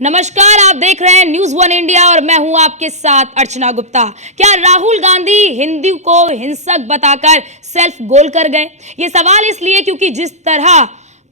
नमस्कार, आप देख रहे हैं न्यूज वन इंडिया और मैं हूं आपके साथ अर्चना गुप्ता। क्या राहुल गांधी हिंदू को हिंसक बताकर सेल्फ गोल कर गए? ये सवाल इसलिए क्योंकि जिस तरह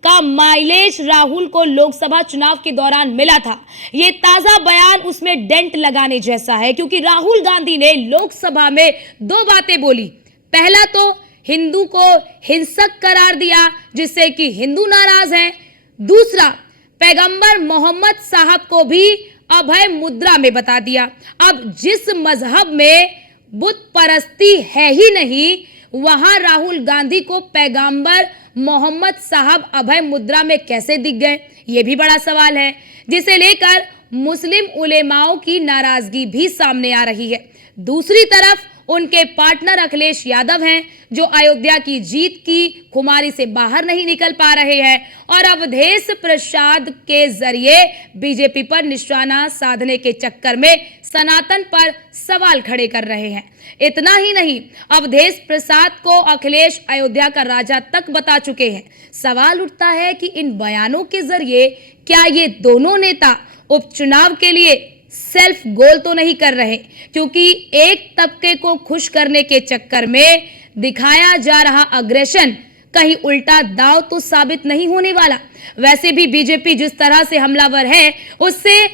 का माइलेज राहुल को लोकसभा चुनाव के दौरान मिला था, ये ताजा बयान उसमें डेंट लगाने जैसा है। क्योंकि राहुल गांधी ने लोकसभा में दो बातें बोली। पहला तो हिंदू को हिंसक करार दिया जिससे कि हिंदू नाराज हैं। दूसरा, पैगंबर मोहम्मद साहब को भी अभय मुद्रा में बता दिया। अब जिस मजहब में बुत परस्ती है ही नहीं, वहां राहुल गांधी को पैगंबर मोहम्मद साहब अभय मुद्रा में कैसे दिख गए, ये भी बड़ा सवाल है, जिसे लेकर मुस्लिम उलेमाओं की नाराजगी भी सामने आ रही है। दूसरी तरफ उनके पार्टनर अखिलेश यादव हैं, जो अयोध्या की जीत की खुमारी से बाहर नहीं निकल पा रहे हैं और अवधेश प्रसाद के जरिए बीजेपी पर निशाना साधने के चक्कर में सनातन पर सवाल खड़े कर रहे हैं। इतना ही नहीं, अवधेश प्रसाद को अखिलेश अयोध्या का राजा तक बता चुके हैं। सवाल उठता है कि इन बयानों के जरिए क्या ये दोनों नेता उपचुनाव के लिए सेल्फ गोल तो नहीं कर रहे, क्योंकि एक तबके को खुश करने के चक्कर में दिखाया जा रहा अग्रेशन कहीं उल्टा दांव तो साबित नहीं होने वाला। वैसे भी बीजेपी जिस तरह से हमलावर है, उससे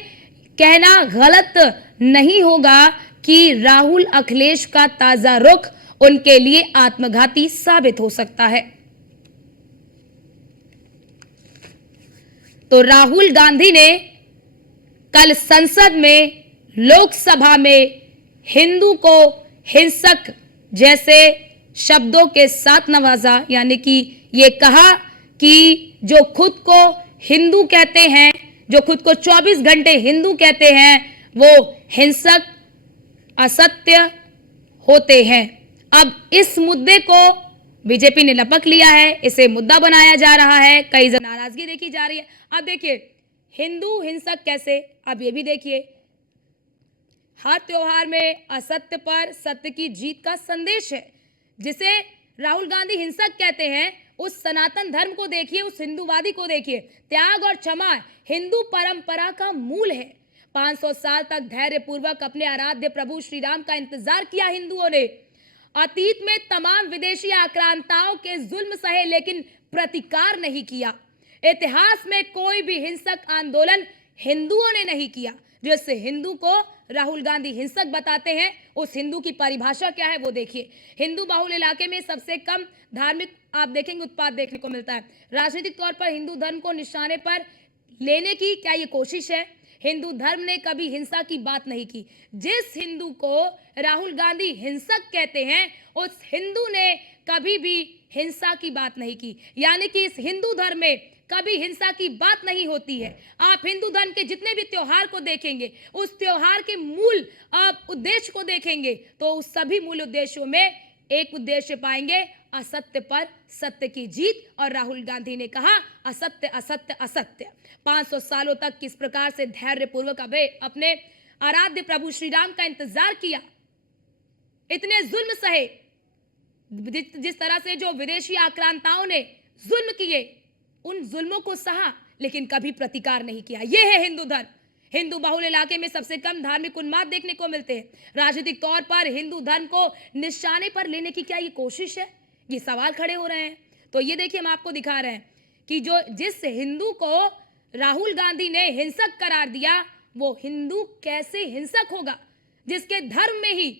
कहना गलत नहीं होगा कि राहुल अखिलेश का ताजा रुख उनके लिए आत्मघाती साबित हो सकता है। तो राहुल गांधी ने कल संसद में, लोकसभा में हिंदू को हिंसक जैसे शब्दों के साथ नवाजा। यानी कि ये कहा कि जो खुद को हिंदू कहते हैं, जो खुद को 24 घंटे हिंदू कहते हैं, वो हिंसक असत्य होते हैं। अब इस मुद्दे को बीजेपी ने लपक लिया है, इसे मुद्दा बनाया जा रहा है, कई नाराजगी देखी जा रही है। अब देखिए, हिंदू हिंसक कैसे, अब ये भी देखिए, हर त्योहार में असत्य पर सत्य की जीत का संदेश है। जिसे राहुल गांधी हिंसक कहते हैं, उस सनातन धर्म को देखिए, उस हिंदूवादी को देखिए। त्याग और क्षमा हिंदू परंपरा का मूल है। 500 साल तक धैर्य पूर्वक अपने आराध्य प्रभु श्री राम का इंतजार किया हिंदुओं ने। अतीत में तमाम विदेशी आक्रांताओं के जुल्म सहे, लेकिन प्रतिकार नहीं किया। इतिहास में कोई भी हिंसक आंदोलन हिंदुओं ने नहीं किया। जिससे हिंदू को राहुल गांधी हिंसक बताते हैं, उस हिंदू की परिभाषा क्या है वो देखिए। हिंदू बहुल इलाके में सबसे कम धार्मिक आप देखेंगे उत्पाद देखने को मिलता है। राजनीतिक तौर पर हिंदू धर्म को निशाने पर लेने की क्या ये कोशिश है? हिंदू धर्म ने कभी हिंसा की बात नहीं की। जिस हिंदू को राहुल गांधी हिंसक कहते हैं, उस हिंदू ने कभी भी हिंसा की बात नहीं की। यानी कि इस हिंदू धर्म में कभी हिंसा की बात नहीं होती है। आप हिंदू धर्म के जितने भी त्योहार को देखेंगे, उस त्योहार के मूल आप उद्देश्य को देखेंगे, तो उस सभी मूल उद्देश्यों में एक उद्देश्य पाएंगे, असत्य पर सत्य की जीत। और राहुल गांधी ने कहा, असत्य असत्य असत्य। 500 सालों तक किस प्रकार से धैर्य पूर्वक अपने आराध्य प्रभु श्री राम का इंतजार किया, इतने जुल्म सहे, जिस तरह से जो विदेशी आक्रांताओं ने जुल्म किए, उन जुल्मों को सहा, लेकिन कभी प्रतिकार नहीं किया। यह है हिंदू धर्म। हिंदू बहुल इलाके में सबसे कम धार्मिक उन्माद देखने को मिलते हैं। राजनीतिक तौर पर हिंदू धर्म को निशाने पर लेने की क्या ये कोशिश है? ये सवाल खड़े हो रहे हैं। तो ये देखिए, हम आपको दिखा रहे हैं कि जिस हिंदू को राहुल गांधी ने हिंसक करार दिया, वो हिंदू कैसे हिंसक होगा? जिसके धर्म में ही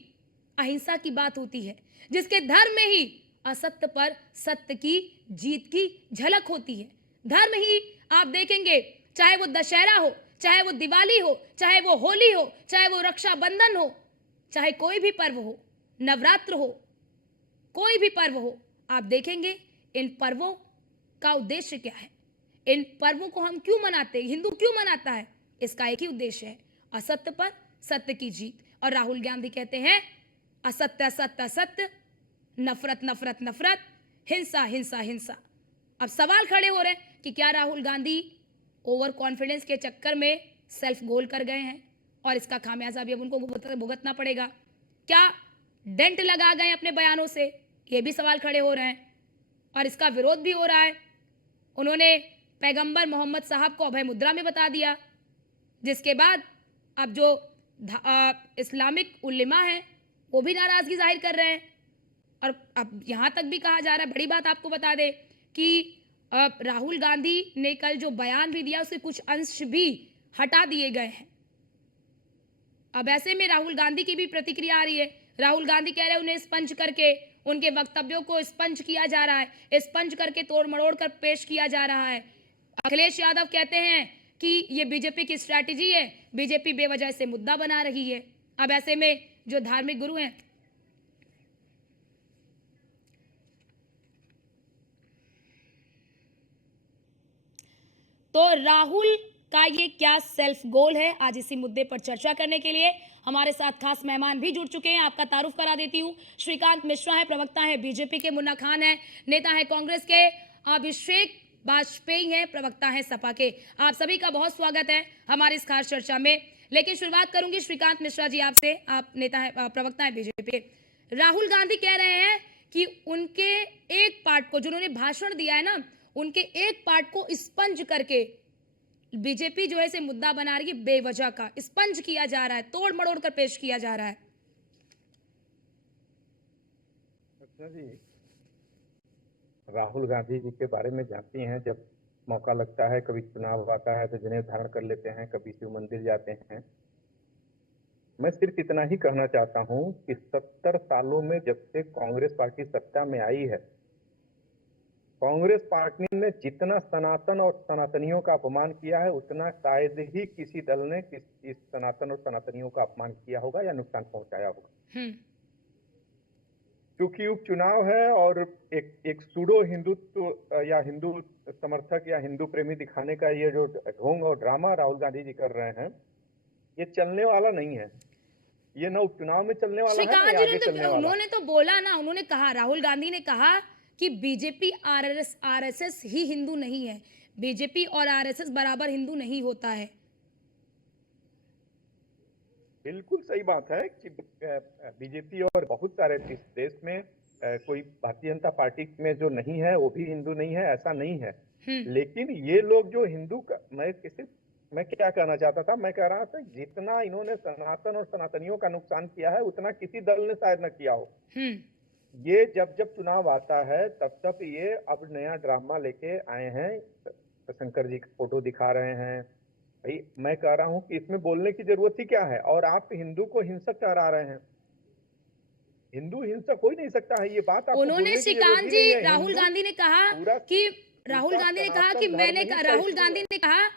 अहिंसा की बात होती है, जिसके धर्म में ही असत्य पर सत्य की जीत की झलक होती है। धर्म ही आप देखेंगे, चाहे वो दशहरा हो, चाहे वो दिवाली हो, चाहे वो होली हो, चाहे वो रक्षाबंधन हो, चाहे कोई भी पर्व हो, नवरात्र हो, कोई भी पर्व हो, आप देखेंगे इन पर्वों का उद्देश्य क्या है। इन पर्वों को हम क्यों मनाते हैं, हिंदू क्यों मनाता है? इसका एक ही उद्देश्य है, असत्य पर सत्य की जीत। और राहुल गांधी कहते हैं, असत्य असत्य असत्य, नफरत नफरत नफरत, हिंसा हिंसा हिंसा। अब सवाल खड़े हो रहे हैं कि क्या राहुल गांधी ओवर कॉन्फिडेंस के चक्कर में सेल्फ गोल कर गए हैं और इसका खामियाजा भी अब उनको भुगतना पड़ेगा? क्या डेंट लगा गए अपने बयानों से? ये भी सवाल खड़े हो रहे हैं और इसका विरोध भी हो रहा है। उन्होंने पैगंबर मोहम्मद साहब को अभय मुद्रा में बता दिया। जिसके बाद अब जो इस्लामिक उलेमा है वो भी नाराजगी जाहिर कर रहे हैं। और अब यहां तक भी कहा जा रहा है, बड़ी बात आपको बता दे कि राहुल गांधी ने कल जो बयान भी दिया उसके कुछ अंश भी हटा दिए गए हैं। अब ऐसे में राहुल गांधी की भी प्रतिक्रिया आ रही है। राहुल गांधी कह रहे हैं उन्हें स्पंज करके उनके वक्तव्यों को स्पंज किया जा रहा है, स्पंज करके तोड़ मरोड़ कर पेश किया जा रहा है। अखिलेश यादव कहते हैं कि ये बीजेपी की स्ट्रैटेजी है, बीजेपी बेवजह से मुद्दा बना रही है। अब ऐसे में जो धार्मिक गुरु हैं, तो राहुल का ये क्या सेल्फ गोल है, आज इसी मुद्दे पर चर्चा करने के लिए हमारे साथ खास मेहमान भी जुड़ चुके हैं। आपका तारुफ करा देती हूँ। श्रीकांत मिश्रा है, प्रवक्ता है बीजेपी के, मुन्ना खान है, नेता है कांग्रेस के, अभिषेक वाजपेयी हैं, प्रवक्ता है सपा के। आप सभी का बहुत स्वागत है हमारी इस खास चर्चा में। लेकिन शुरुआत करूंगी श्रीकांत मिश्रा जी आपसे, आप नेता है, प्रवक्ता है बीजेपी के। राहुल गांधी कह रहे हैं कि उनके एक पार्ट को, जो उन्होंने भाषण दिया है ना, उनके एक पार्ट को स्पंज करके बीजेपी जो है इसे मुद्दा बना रही है, बेवजह का स्पंज किया जा रहा है, तोड़ मड़ोड़ कर पेश किया जा रहा है। अच्छा जी, राहुल गांधी जी के बारे में जानती हैं, जब मौका लगता है, कभी चुनाव आता है तो जनेऊ धारण कर लेते हैं, कभी शिव मंदिर जाते हैं। मैं सिर्फ इतना ही कहना चाहता हूं कि 70 सालों में जब से कांग्रेस पार्टी सत्ता में आई है, कांग्रेस पार्टी ने जितना सनातन और सनातनियों का अपमान किया है, उतना शायद ही किसी दल ने इस सनातन और सनातनियों का अपमान किया होगा या नुकसान पहुंचाया होगा। क्योंकि उपचुनाव है और एक सूडो हिंदुत्व या हिंदू समर्थक या हिंदू प्रेमी दिखाने का ये जो ढोंग और ड्रामा राहुल गांधी जी कर रहे हैं, ये चलने वाला नहीं है। ये ना उपचुनाव में चलने वाला है, ना आगे चलने वाला। उन्होंने तो बोला ना, उन्होंने कहा, राहुल गांधी ने कहा कि बीजेपी आरएसएस ही हिंदू नहीं है, बीजेपी और आरएसएस बराबर हिंदू नहीं होता है। बिल्कुल सही बात है कि बीजेपी और बहुत सारे इस देश में कोई भारतीय जनता पार्टी में जो नहीं है वो भी हिंदू नहीं है, ऐसा नहीं है। लेकिन ये लोग जो हिंदू का, मैं क्या कहना चाहता था, मैं कह रहा था जितना इन्होंने सनातन और सनातनियों का नुकसान किया है, उतना किसी दल ने शायद न किया हो। ये जब जब चुनाव आता है तब तब ये अब नया ड्रामा लेके आए हैं, शंकर जी का फोटो दिखा रहे हैं। भाई मैं कह रहा हूं कि इसमें बोलने की जरूरत ही क्या है, और आप हिंदू को हिंसक ठहरा रहे हैं। हिंदू हिंसक हो ही नहीं सकता है, ये बात आपको उन्होंने श्रीकांत जी, राहुल गांधी ने कहा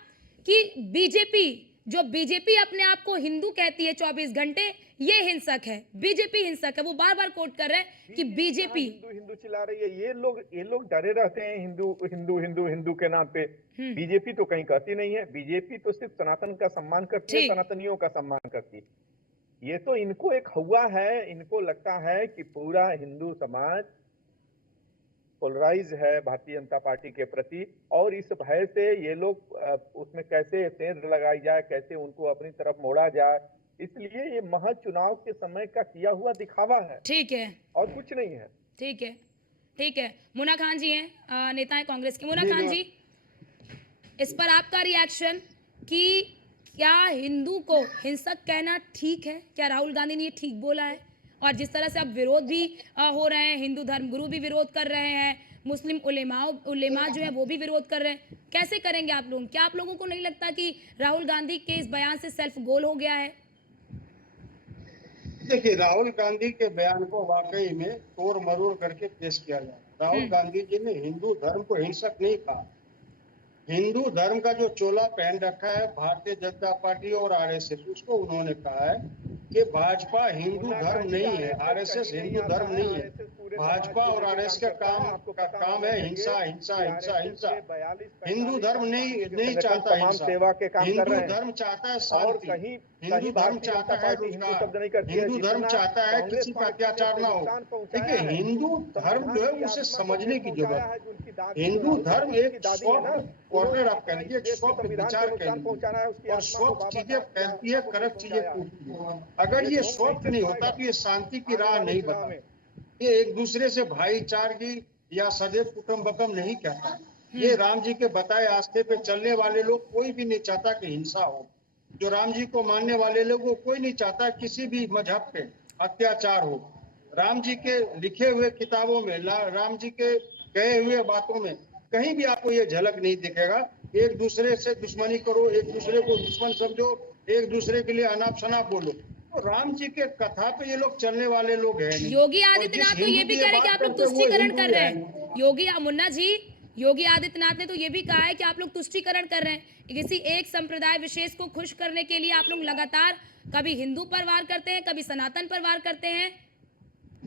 कि बीजेपी, जो बीजेपी अपने आप को हिंदू कहती है 24 घंटे, ये हिंसक है, बीजेपी हिंसक है। वो बार बार कोट कर रहे हैं कि बीजेपी हिंदू चिल्ला रही है। ये लोग डरे रहते हैं हिंदू हिंदू हिंदू हिंदू के नाम पे। बीजेपी तो कहीं कहती नहीं है, बीजेपी तो सिर्फ सनातन का सम्मान करती है, सनातनियों का सम्मान करती है। ये तो इनको एक हवा है, इनको लगता है कि पूरा हिंदू समाज पोलराइज है भारतीय जनता पार्टी के प्रति, और इस भय से ये लोग उसमें कैसे सेंध लगाई जाए, कैसे उनको अपनी तरफ मोड़ा जाए, इसलिए ये महज चुनाव के समय का किया हुआ दिखावा है। ठीक है, और कुछ नहीं है। ठीक है, ठीक है। मुन्ना खान जी हैं, नेता है कांग्रेस के। मुन्ना खान जी, इस पर आपका रिएक्शन कि क्या हिंदू को हिंसक कहना ठीक है? क्या राहुल गांधी ने ये ठीक बोला है? और जिस तरह से अब विरोध भी हो रहे हैं, हिंदू धर्म गुरु भी विरोध कर रहे हैं, मुस्लिम उलेमा जो है वो भी विरोध कर रहे हैं, कैसे करेंगे आप लोग? क्या आप लोगों को नहीं लगता कि राहुल गांधी के इस बयान से सेल्फ गोल हो गया है? देखिए, राहुल गांधी के बयान को वाकई में तोड़ मरोड़ करके पेश किया जाए। राहुल गांधी जी ने हिंदू धर्म को हिंसक नहीं कहा। हिंदू धर्म का जो चोला पहन रखा है भारतीय जनता पार्टी और आरएसएस, उसको उन्होंने कहा है कि भाजपा हिंदू धर्म नहीं है, आरएसएस हिंदू धर्म नहीं है। भाजपा और आरएसएस का काम है हिंसा हिंसा हिंसा हिंसा। हिंदू धर्म नहीं चाहता हिंसा, हिंदू धर्म चाहता है शांति, हिंदू धर्म चाहता है रोजगार, हिंदू धर्म चाहता है किसी पर अत्याचार ना हो। देखिए, हिंदू धर्म जो है उसे समझने की जरूरत है। हिंदू धर्म एक कॉर्नर आप कह लीजिए, स्वप्न विचार कह लीजिए, और स्वप्न चीजें फैलती है, करप्ट चीजें टूटती है। अगर ये स्वप्न नहीं होता तो ये शांति की राह नहीं बता, ये एक दूसरे से भाईचारगी या सदैव कुटुंबकम नहीं कहता। ये राम जी के बताए रास्ते पे चलने वाले लोग कोई भी नहीं चाहता कि हिंसा हो। जो राम जी को मानने वाले लोगों को कोई नहीं चाहता किसी भी मजहब पे अत्याचार हो। राम जी के लिखे हुए किताबों में, राम जी के कहे हुए बातों में कहीं भी आपको ये झलक नहीं दिखेगा। एक दूसरे से दुश्मनी करो, एक दूसरे को दुश्मन समझो, एक दूसरे के लिए अनाप शनाप बोलो। तो राम जी के कथा पे ये लोग चलने वाले लोग हैं नहीं। योगी और आदित्यनाथ जिस तो ये हिंदू भी की कह रहे हैं कि बात आप लोग करते हैं, वो तुष्टीकरण हिंदू कर रहे है। हैं। मुन्ना जी, योगी आदित्यनाथ ने तो ये भी कहा है कि आप लोग तुष्टीकरण कर रहे हैं। किसी एक संप्रदाय विशेष को खुश करने के लिए आप लोग लगातार कभी हिंदू पर वार करते हैं, कभी सनातन पर वार करते हैं।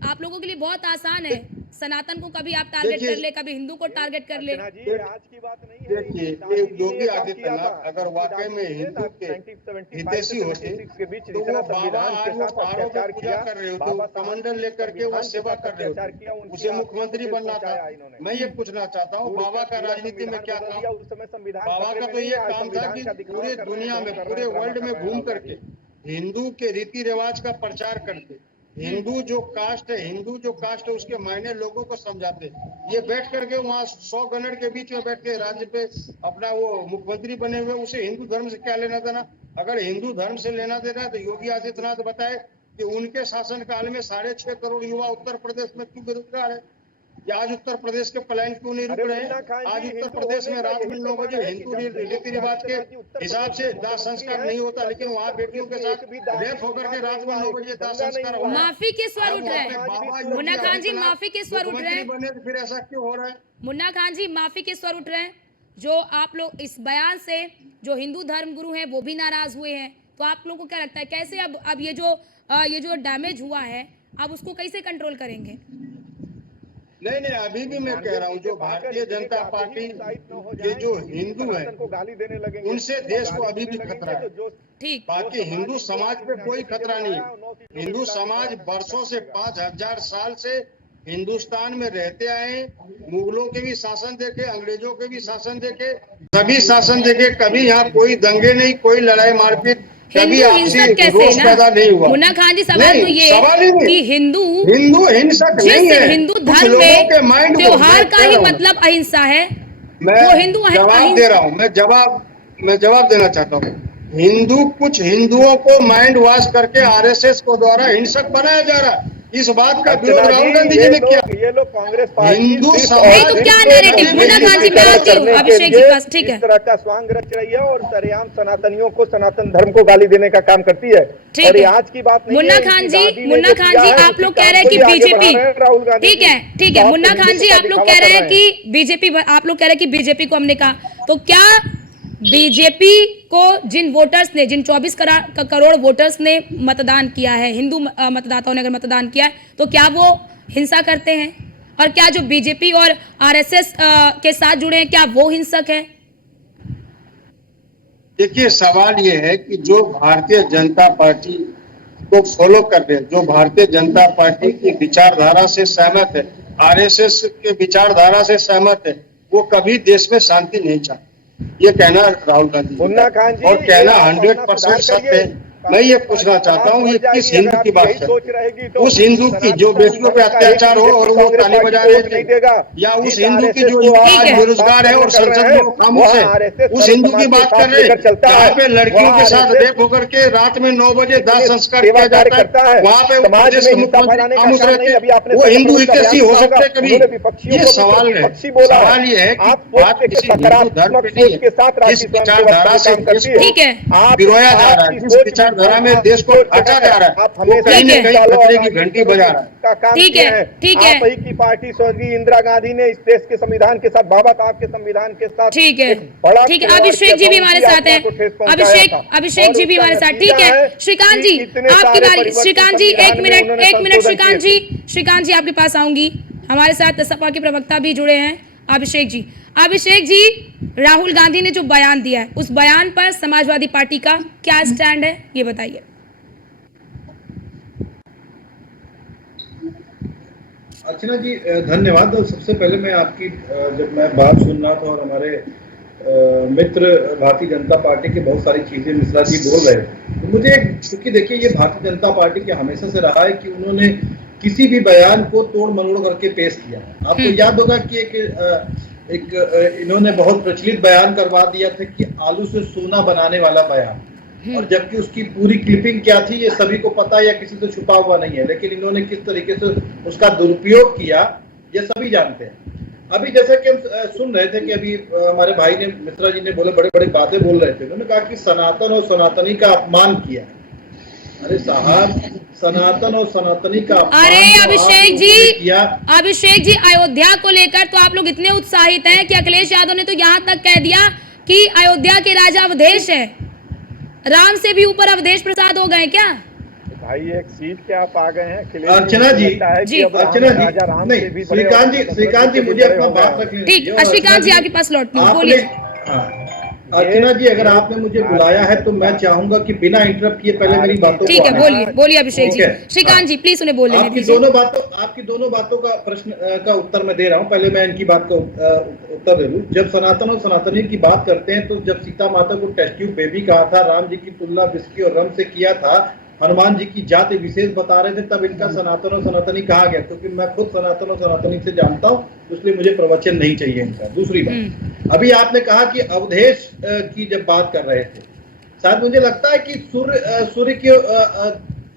आप लोगों के लिए बहुत आसान है, सनातन को कभी आप टारगेट कर ले, कभी हिंदू को टारगेट कर ले। अर्चना जी, ये आज की बात नहीं है। देखिए, दादी ये जी ने योगी ये काम किया आदित्यनाथ था। अगर वाकई में दादी जी ने हिंदू के 1975 हितैषी से होते 76 के बीच तो जितना वो बाबा संविधान आज के वो साथ पहाड़ों पे अत्याचार पूजा किया, कर रहे होते, बाबा वो साहब कमंडल लेकर के वो संविधान सेवा साथ कर रहे अत्याचार किया, होते, उनकी उसे आत्मा को मुख्यमंत्री ठेस बनना था। पहुंचाया इन्होंने। मैं ये पूछना चाहता हूँ बाबा का राजनीति में क्या बदल था। दिया, उस समय संविधान बाबा खतरे का में तो नहीं ये है, आज काम था संविधान कि का दिखावा पूरे कर रहे हैं, दुनिया ढोंग में, कर रहे पूरे हैं, ड्रामा वर्ल्ड कर में रहे हैं घूम राहुल करके गांधी। हिंदू के रीति रिवाज का प्रचार करते, हिंदू जो कास्ट है, हिंदू जो कास्ट है उसके मायने लोगों को समझाते। ये बैठ करके वहाँ 100 गणर के बीच में बैठ के राज्य पे अपना वो मुख्यमंत्री बने हुए, उसे हिंदू धर्म से क्या लेना देना। अगर हिंदू धर्म से लेना देना है तो योगी आदित्यनाथ बताए कि उनके शासन काल में 6.5 करोड़ युवा उत्तर प्रदेश में क्यों बेरोजगार है, या आज उत्तर प्रदेश के पलायन क्यों नहीं रुक अरे रहे मुन्ना हैं। खान आज जी, उत्तर हिंदू प्रदेश होने में का रात यही में 9 प्रमाण बजे है कि हिंदू जब से रीति योगी रिवाज के आदित्यनाथ जी उत्तर हिसाब प्रदेश से के दाह मुख्यमंत्री संस्कार हैं, नहीं होता, तब लेकिन से वहाँ उत्तर बेटियों के प्रदेश में साथ एक भी दाह रेप होकर के रात में 9 हुआ, बजे दाह दंगा नहीं संस्कार हुआ हुआ है। है। माफी के स्वर अब उठ वहाँ रहे पे हैं। बाबा मुन्ना योगी खान जी आदित्यनाथ माफी के स्वर उठ रहे मुख्यमंत्री हैं। बने तो फिर ऐसा क्यों हो रहा है। मुन्ना खान जी माफी के स्वर उठ रहे हैं। जो आप लोग इस बयान से जो हिंदू धर्म गुरु हैं वो भी नाराज हुए हैं। तो आप लोगों को क्या लगता है कैसे अब ये जो डैमेज हुआ है अब उसको कैसे कंट्रोल करेंगे? नहीं, अभी भी मैं कह रहा हूँ जो भारतीय जनता पार्टी के जो हिंदू हैं को गाली देने लगेंगे, उनसे देश को अभी भी खतरा है। ठीक, बाकी हिंदू समाज पे कोई खतरा नहीं है। हिंदू समाज वर्षों से 5000 साल से हिंदुस्तान में रहते आए, मुगलों के भी शासन देखे, अंग्रेजों के भी शासन देखे, सभी शासन देखे, कभी यहाँ कोई दंगे नहीं, कोई लड़ाई मारपीट, कभी हिंदू आपसी हिंसक कैसे रोष ना? पैदा नहीं हुआ। मुन्ना खान जी सवाल नहीं, तो ये सवाल ही नहीं। कि हिंदू हिंसक नहीं जिस है। हिंदू कुछ धर्म लोगों के में माइंड को त्योहार मैं का कह ही रहा हूं। मतलब अहिंसा है, मैं वो हिंदू जवाब दे रहा हूँ, मैं जवाब देना चाहता हूँ। हिंदू कुछ हिंदुओं को माइंड वॉश करके आरएसएस को द्वारा हिंसक बनाया जा रहा है। इस बात का विरोध राहुल गांधी जी ने किया। ये लोग कांग्रेस पार्टी हिंदू सिर्फ समाज नहीं तो क्या नैरेटिव? मुन्ना खान जी मैं आती हूँ अभिषेक जी पास, ठीक है। इस तरह का स्वांग रच रही है और सरेआम सनातनियों को, सनातन धर्म को गाली देने का काम करती है। ठीक और ये है। आज की बात नहीं मुन्ना है, खान इनकी जी, दादी ने मुन्ना जो खान किया जी है, आप उसी लोग कह काम रहे हैं को कि ही आगे बढ़ा बीजेपी, रहे हैं राहुल गांधी ठीक जी। है ठीक है, तो मुन्ना आप खान जी हिंदुत्व आप लोग दिखावा कह रहे कर हैं कि बीजेपी, आप लोग कह रहे हैं कि बीजेपी को हमने कहा, तो क्या बीजेपी को जिन वोटर्स ने, जिन 24 करोड़ वोटर्स ने मतदान किया है, हिंदू मतदाताओं ने अगर मतदान किया है, तो क्या वो हिंसा करते हैं? और क्या जो बीजेपी और आरएसएस के साथ जुड़े हैं क्या वो हिंसक है? देखिए सवाल ये है कि जो भारतीय जनता पार्टी को फॉलो कर रहे हैं, जो भारतीय जनता पार्टी की विचारधारा से सहमत है, आरएसएस के विचारधारा से सहमत है, वो कभी देश में शांति नहीं चाहते। ये कहना राहुल गांधी मुन्ना खान जी, और कहना ये आप 100% अपना सत्य है। सुधार मैं ये करिए। पूछना चाहता हूँ ये किस अगर हिंदू आप की बात यही सोच है? रहेगी तो उस हिंदू की जो बेटियों पे अत्याचार हो और वो ताली बजा रहे थे, या उस हिंदू की जो युवा आज बेरोजगार है और संसद में वो खामोश है, उस हिंदू की बात कर रहे हैं जहाँ पे लड़कियों के साथ रेप होकर के रात में 9 बजे दाह संस्कार किया जाता है, वहाँ पे प्रदेश के मुख्यमंत्री खामोश रहते हैं, वो हिंदू ही कैसी हो सकते कभी? ये सवाल है। सवाल ये है कि बात किसी हिंदू धर्म पे नहीं है, जिस विचारधारा से देश को पिरोया जा रहा है, जिस विचारधारा में देश को ढका जा रहा है, वो कहीं न कहीं खतरे की घंटी बजा रहा है। ठीक है, ठीक है। आप ही की पार्टी स्वर्गीय इंदिरा गांधी ने इस देश के संविधान के साथ, बाबा साहब के संविधान के साथ, ठीक है, बड़ा ठीक है। अभिषेक जी भी हमारे साथ हैं, अभिषेक जी भी हमारे साथ, ठीक है। श्रीकांत जी आपकी बारी, श्रीकांत जी एक मिनट श्रीकांत जी आपके पास आऊंगी। हमारे साथ सपा के प्रवक्ता भी जुड़े हैं अभिषेक जी, राहुल गांधी ने जो बयान दिया है उस बयान पर समाजवादी पार्टी का क्या स्टैंड है ये बताइए। अर्चना जी धन्यवाद। सबसे पहले मैं आपकी जब मैं बात सुन रहा था और हमारे मित्र भारतीय जनता पार्टी के बहुत सारी चीजें मिश्रा जी बोल रहे हैं, तो मुझे क्योंकि देखिए ये भारतीय जनता पार्टी के हमेशा से रहा है कि उन्होंने किसी भी बयान को तोड़ मरोड़ करके पेश किया है। आपको याद होगा कि एक इन्होंने बहुत प्रचलित बयान करवा दिया था कि आलू से सोना बनाने वाला बयान, और जबकि उसकी पूरी क्लिपिंग क्या थी ये सभी को पता है या किसी से छुपा हुआ नहीं है, लेकिन इन्होंने किस तरीके से उसका दुरुपयोग किया ये सभी जानते हैं। अभी जैसे कि हम सुन रहे थे कि अभी हमारे भाई ने, मिश्रा जी ने बोले, बड़े बड़े बातें बोल रहे थे। उन्होंने कहा कि सनातन और सनातनी का अपमान किया। अरे साहब, सनातन और सनातनी का अपमान अरे अभिषेक जी, किया। अभिषेक जी, अयोध्या को लेकर तो आप लोग इतने उत्साहित हैं कि अखिलेश यादव ने तो यहाँ तक कह दिया कि अयोध्या के राजा अवधेश है, राम से भी ऊपर अवधेश प्रसाद हो गए क्या? भाई एक सीट पे आप आ गए हैं। अर्चना जी, जी, अर्चना जी, नहीं, श्रीकांत जी मुझे अपना बात रखने ठीक, श्रीकांत जी आपके पास लौटती हूँ, बोलिए। अर्चना जी, अगर आपने मुझे बुलाया है तो मैं चाहूंगा कि बिना इंटरप्ट किए पहले मेरी बातों ठीक है, को बोलिए बोलिए अभिषेक जी। श्रीकांत जी प्लीज उन्हें बोलने दीजिए। आपकी दोनों बातों का प्रश्न का उत्तर मैं दे रहा हूं। पहले मैं इनकी बात का उत्तर दे दूं। जब सनातन और सनातनी की बात करते हैं तो जब सीता माता को टेस्ट ट्यूब बेबी कहा था, राम जी की तुलना विस्की और रम से किया था, हनुमान जी की जाति विशेष बता रहे थे, तब इनका सनातन और सनातनी कहा गया, क्योंकि मैं खुद सनातन और सनातनी से जानता हूं, इसलिए मुझे प्रवचन नहीं चाहिए इनका। दूसरी बात, अभी आपने कहा कि अवधेश की जब बात कर रहे थे, शायद मुझे लगता है कि सूर्य की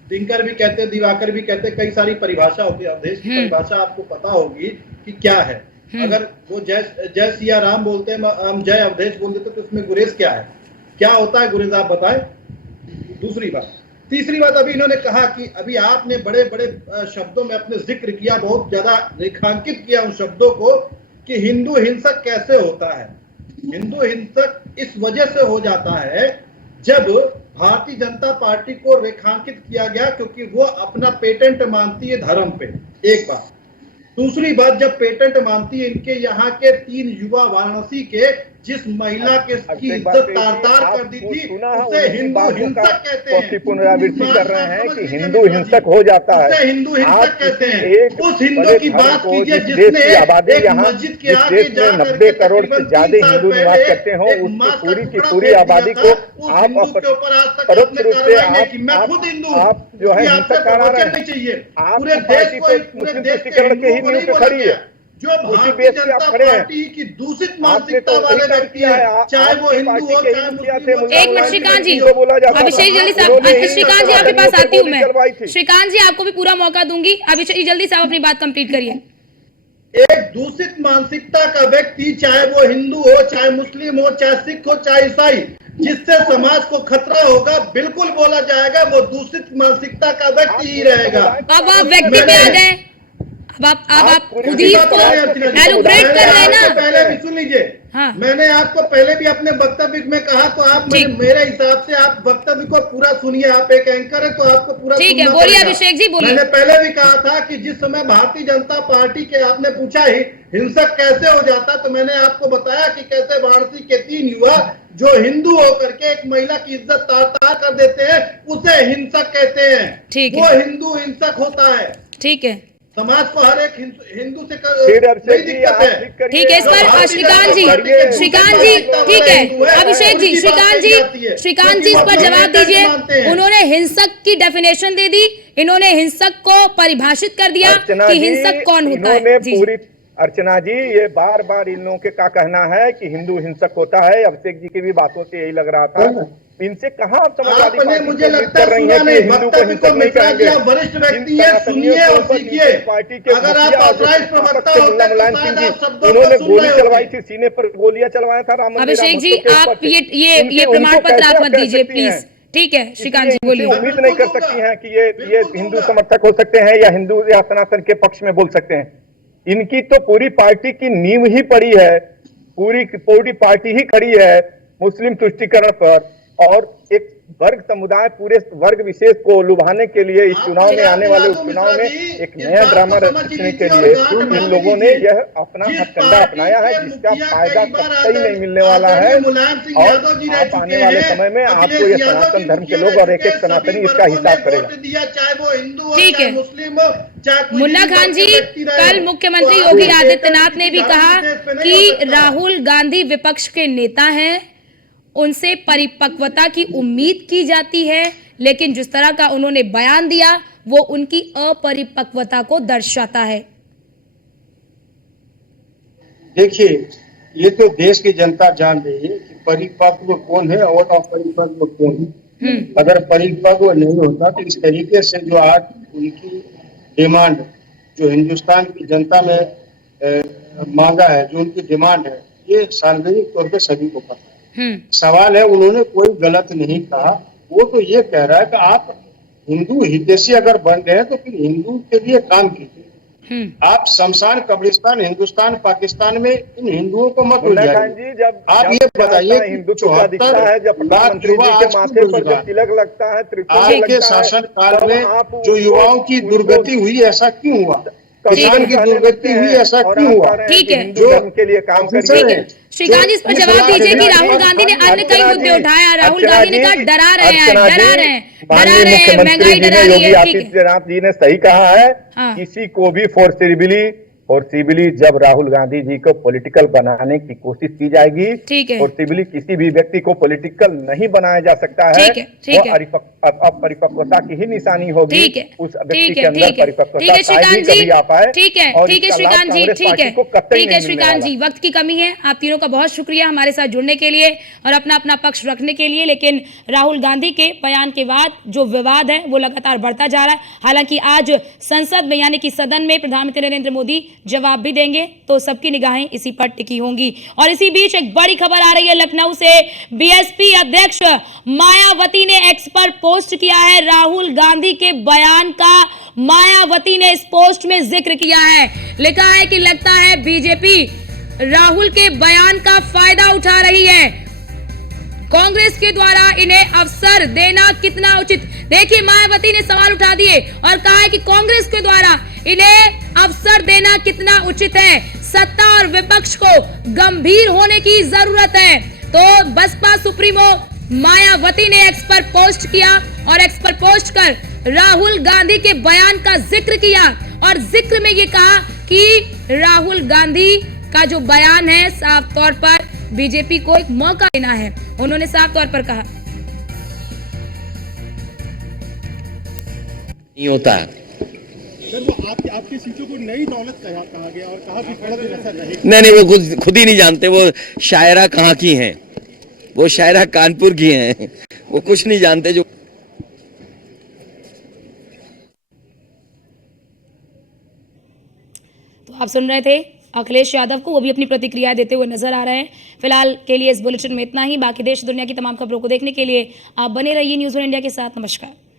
दिनकर भी कहते हैं, दिवाकर भी कहते हैं, कई सारी परिभाषा होती है। अवधेश की परिभाषा आपको पता होगी कि क्या है। अगर वो जय सिया राम बोलते हैं, हम जय अवधेश बोल देते, तो इसमें गुरेज क्या है, क्या होता है गुरेज, आप बताएं। दूसरी बात, तीसरी बात, अभी इन्होंने कहा कि अभी आपने बड़े बड़े शब्दों में अपने जिक्र किया, बहुत ज्यादा रेखांकित किया उन शब्दों को कि हिंदू हिंसक कैसे होता है। हिंदू हिंसक इस वजह से हो जाता है जब भारतीय जनता पार्टी को रेखांकित किया गया, क्योंकि वो अपना पेटेंट मानती है धर्म पे, एक बात। दूसरी बात, जब पेटेंट मानती है इनके यहाँ के 3 युवा वाराणसी के, जिस महिला के की इज्जत तार-तार कर दी थी, उसे हिंदू हिंसक कहते हैं। पुनरावृत्ति कर रहे हैं कि हिंदू हिंसक हो जाता है, उसे हिंदू हिंसक कहते हैं। उस हिंदू की बात कीजिए जिसने एक मस्जिद के आगे जाकर 90 करोड़ से ज्यादा हिंदू निवास करते हो, उसकी पूरी की पूरी आबादी को आप परोक्ष रूप से आप जो है हिंसक करा रहे हैं। पूरे देश को, पूरे देश के हिंदुओं को नहीं बोला गया। जो भारतीय जनता पार्टी की दूषित मानसिकता वाले व्यक्ति है, चाहे वो हिंदू हो चाहे मुस्लिम हो। एक मिनट श्रीकांत जी, अभिषेक जल्दी साहब, श्रीकांत जी आपके पास आती हूँ मैं। श्रीकांत जी आपको भी पूरा मौका दूंगी, अभिषेक जल्दी साहब अपनी बात कंप्लीट करिए। एक दूषित मानसिकता का व्यक्ति, चाहे वो हिंदू हो चाहे मुस्लिम हो चाहे सिख हो चाहे ईसाई, जिससे समाज को खतरा होगा बिल्कुल बोला जाएगा, वो दूषित मानसिकता का व्यक्ति ही रहेगा। अब आप व्यक्ति पे आ गए, अब आप खुद ही इसको एलुब्रेट कर रहे हैं ना। पहले भी सुन लीजिए, हाँ। मैंने आपको पहले भी अपने वक्तव्य में कहा, तो आप मेरे हिसाब से आप वक्तव्य को पूरा सुनिए। आप एक एंकर है तो आपको पूरा ठीक है, बोलिए अभिषेक जी, बोलिए। मैंने पहले भी कहा था कि जिस समय भारतीय जनता पार्टी के, आपने पूछा ही हिंसक कैसे हो जाता, तो मैंने आपको बताया कि कैसे वाराणसी के 3 युवा जो हिंदू होकर के एक महिला की इज्जत तार-तार कर देते हैं, उसे हिंसक कहते हैं। वो हिंदू हिंसक होता है। ठीक है, समाज को हर एक हिंदू से कोई दिक्कत है। ठीक है, इस पर श्रीकांत जी, ठीक है, अभिषेक जी, श्रीकांत जी इस पर जवाब दीजिए। उन्होंने हिंसक की डेफिनेशन दे दी, इन्होंने हिंसक को परिभाषित कर दिया कि हिंसक कौन होता है। पूरी अर्चना जी, ये बार बार इन लोगों के का कहना है कि हिंदू हिंसक होता है। अभिषेक जी की भी बातों से यही लग रहा था। इनसे कहाँ आपने, मुझे लगता है सुना नहीं, वक्तव्य को मित्रा जी आप वरिष्ठ व्यक्ति है, सुनिए और सीखिए। अगर आप ऑथराइज्ड प्रवक्ता होते तो शायद आप शब्दों को सुन गोली चलवाई थी, सीने पर गोलियां चलवाया था राम। अभिषेक जी आप ये प्रमाण पत्र आप मत दीजिए प्लीज। ठीक है श्रीकांत जी, बोलिए। उम्मीद नहीं कर सकती हैं कि ये हिंदू समर्थक हो सकते हैं या हिंदू या सनातन के पक्ष में बोल सकते हैं। इनकी तो पूरी पार्टी की नींव ही पड़ी है, पूरी पार्टी ही खड़ी है मुस्लिम तुष्टीकरण पर, और एक वर्ग समुदाय, पूरे वर्ग विशेष को लुभाने के लिए इस चुनाव में, आने वाले चुनाव में एक नया ड्रामा रचने के लिए इन लोगों ने यह अपना हथकंडा अपनाया है, जिसका फायदा कतई नहीं मिलने वाला है। और आप आने वाले समय में आपको ये सनातन धर्म के लोग और एक एक सनातनी इसका हिसाब करेगा। चाहे वो हिंदू हो ठीक है, चाहे मुस्लिम हो, चाहे मुन्ना खान जी, कल मुख्यमंत्री योगी आदित्यनाथ ने भी कहा कि राहुल गांधी विपक्ष के नेता हैं, उनसे परिपक्वता की उम्मीद की जाती है, लेकिन जिस तरह का उन्होंने बयान दिया वो उनकी अपरिपक्वता को दर्शाता है। देखिए, ये तो देश की जनता जान रही है कि परिपक्व कौन है और अपरिपक्व कौन है। अगर परिपक्व नहीं होता तो इस तरीके से जो आज उनकी डिमांड जो हिंदुस्तान की जनता में मांगा है, जो उनकी डिमांड है, ये सार्वजनिक तौर पे सभी को पता है। सवाल है, उन्होंने कोई गलत नहीं कहा, वो तो ये कह रहा है कि आप हिंदू हितैषी अगर बन गए हैं तो फिर हिंदू के लिए काम कीजिए। आप शमशान कब्रिस्तान हिंदुस्तान पाकिस्तान में इन हिंदुओं को मत उलझाइए। आप ये बताइए हिंदू का दिखता है, जब प्रधानमंत्री जी के माथे पर जब तिलक लगता है, त्रिशूल आपके लगता है, शासन काल तब में आप जो युवाओं की दुर्गति हुई, ऐसा क्यों हुआ? किसान की दुर्गति हुई, ऐसा क्यों हुआ? ठीक है। हिंदू धर्म के लिए काम ठीक करिए। है। श्रीकांत जी, इस पर जवाब दीजिए कि राहुल गांधी ने अन्य कई मुद्दे उठाया। राहुल गांधी ने कहा डरा रहे हैं, डरा रहे हैं, महंगाई डरा रही योगी है। ठीक है, आदित्यनाथ जी ने सही कहा है। हाँ। किसी को भी फोर्सिबली जब राहुल गांधी जी को पॉलिटिकल बनाने की कोशिश की जाएगी, ठीक है। फोर्सिबली किसी भी व्यक्ति को पॉलिटिकल नहीं बनाया जा सकता है। ठीक है, ठीक है। वो अपरिपक्वता की ही निशानी होगी। ठीक है, उस व्यक्ति ठीक के है, अंदर ठीक है, परिपक्वता ठीक है श्रीकांत जी, कभी आ पाए। ठीक है, और ठीक है इसका लाभ श्रीकांत जी, कांग्रेस ठीक है, पार्टी को कतई ठीक है नहीं मिलने श्रीकांत वाला। जी, वक्त की कमी है। आप तीनों का बहुत शुक्रिया हमारे साथ जुड़ने के लिए और अपना अपना पक्ष रखने के लिए। लेकिन राहुल गांधी के बयान के बाद जो विवाद है वो लगातार बढ़ता जा रहा है। हालांकि आज संसद में यानी कि सदन में प्रधानमंत्री नरेंद्र मोदी जवाब भी देंगे, तो सबकी निगाहें इसी पर टिकी होंगी। और इसी बीच एक बड़ी खबर आ रही है लखनऊ से। बीएसपी अध्यक्ष मायावती ने एक्स पर पोस्ट किया है राहुल गांधी के बयान का। मायावती ने इस पोस्ट में जिक्र किया है, लिखा है कि लगता है बीजेपी राहुल के बयान का फायदा उठा रही है। कांग्रेस के द्वारा इन्हें अवसर देना कितना उचित। देखिए, मायावती ने सवाल उठा दिए और कहा है कि कांग्रेस के द्वारा इन्हें अवसर देना कितना उचित है। सत्ता और विपक्ष को गंभीर होने की जरूरत है। तो बसपा सुप्रीमो मायावती ने एक्स पर पोस्ट किया और एक्स पर पोस्ट कर राहुल गांधी के बयान का जिक्र किया और जिक्र में ये कहा कि राहुल गांधी का जो बयान है साफ तौर पर बीजेपी को एक मौका देना है। उन्होंने साफ तौर पर कहा नहीं होता। सर, वो आपकी सीटों को नई दौलत कहा गया और कहा कि थोड़ा दिन ऐसा रहेगा। नहीं, वो खुद ही नहीं जानते वो शायरा कहाँ की हैं। वो शायरा कानपुर की हैं, वो कुछ नहीं जानते। जो तो आप सुन रहे थे अखिलेश यादव को, वो भी अपनी प्रतिक्रिया देते हुए नजर आ रहे हैं। फिलहाल के लिए इस बुलेटिन में इतना ही। बाकी देश दुनिया की तमाम खबरों को देखने के लिए आप बने रहिए न्यूज़ वन इंडिया के साथ। नमस्कार।